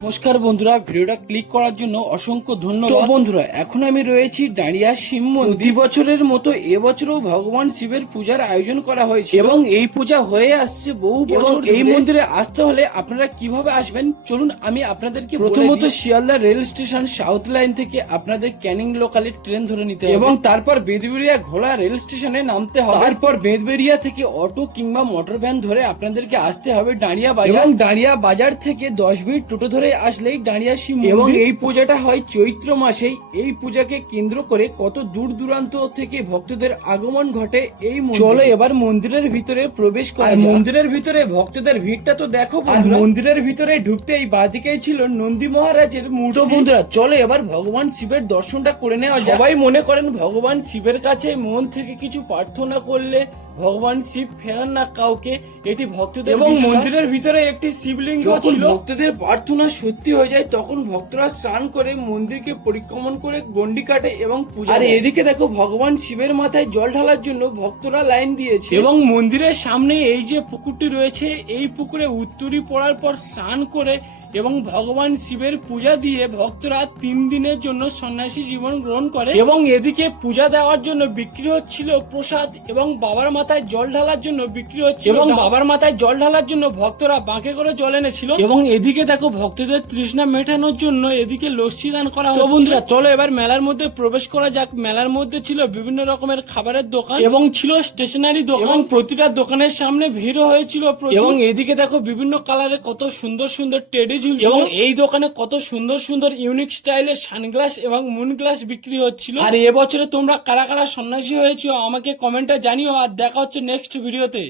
নমস্কার বন্ধুরা, ভিডিওটা ক্লিক করার জন্য অসংখ্য ধন্যবাদ। বন্ধুরা, এখন আমি রয়েছি ডাঁড়িয়া শিব মন্দির। প্রতি বছরের মতো এবছরও ভগবান শিবের পূজার আয়োজন করা হয়েছে এবং এই পূজা হয়ে আসছে বহু বছর। এই মন্দিরে আসতে হলে আপনারা কিভাবে আসবেন চলুন আমি আপনাদেরকে প্রথমত Sealdah rail station south line থেকে আপনাদের ক্যানিং লোকালে ট্রেন ধরে নিতে হবে এবং তারপর বেদবেড়িয়া ঘোড়া রেল স্টেশনে নামতে হবে। তারপর বেদবেড়িয়া থেকে অটো কিংবা মোটর ভ্যান ধরে আপনাদেরকে আসতে হবে ডাঁড়িয়া বাজার এবং ডাঁড়িয়া বাজার থেকে 10 মিনিট টোটো ধরে আসলেই ডাঁড়িয়া শিব মন্দির। এবং এই পূজাটা হয় চৈত্র মাসেই। এই পূজাকে কেন্দ্র করে কত দূর দূরান্ত থেকে ভক্তদের আগমন ঘটে এই মন্দিরে। চলো এবার মন্দিরের ভিতরে প্রবেশ করা যাক। মন্দিরের ভিতরে ভক্তদের ভিড়টা তো দেখো বন্ধুরা। মন্দিরের ভিতরে ঢুকতেই বাঁদিকেই ছিল নন্দী মহারাজের মূর্তি। বন্ধুরা চলো এবার ভগবান শিবের দর্শনটা করে নেওয়া যাক। সবাই মনে করেন ভগবান শিবের কাছে মন থেকে কিছু প্রার্থনা করলে ভগবান শিব ফেরান না কাউকে, এটি ভক্তদের এবং মন্দিরের ভিতরে একটি শিবলিঙ্গ ছিল। ভক্তদের প্রার্থনা সত্যি হয়ে যায় তখন ভক্তরা স্নান করে মন্দিরকে পরিক্রমণ করে গন্ডি কাটে এবং পূজা। আর এদিকে দেখো ভগবান শিবের মাথায় জল ঢালার জন্য ভক্তরা লাইন দিয়েছে এবং মন্দিরের সামনে এই যে পুকুরটি রয়েছে এই পুকুরে উত্তরী পড়ার পর স্নান করে এবং ভগবান শিবের পূজা দিয়ে ভক্তরা 3 দিনের জন্য সন্ন্যাসী জীবন গ্রহণ করে। এবং এদিকে পূজা দেওয়ার জন্য বিক্রি হচ্ছিল প্রসাদ এবং বাবার মাথায় জল ঢালার জন্য বিক্রি হচ্ছিল এবং বাবার মাথায় জল ঢালার জন্য ভক্তরা বাঁকে করে জল এনেছিল। এবং এদিকে দেখো ভক্তদের তৃষ্ণা মেটানোর জন্য এদিকে লস্যি দান করা হচ্ছে। বন্ধুরা চলো এবার মেলার মধ্যে প্রবেশ করা যাক। মেলার মধ্যে ছিল বিভিন্ন রকমের খাবারের দোকান এবং ছিল স্টেশনারি দোকান এবং প্রতিটা দোকানের সামনে ভিড়ও হয়েছিল এবং এদিকে দেখো বিভিন্ন কালারের কত সুন্দর সুন্দর টেডি এবং এই দোকানে কত সুন্দর সুন্দর ইউনিক স্টাইলের সানগ্লাস এবং মুন গ্লাস বিক্রি হচ্ছিল। আর এবছরে তোমরা কারা কারা সন্ন্যাসী হয়েছো আমাকে কমেন্টে জানিও। আর দেখা হচ্ছে নেক্সট ভিডিওতে।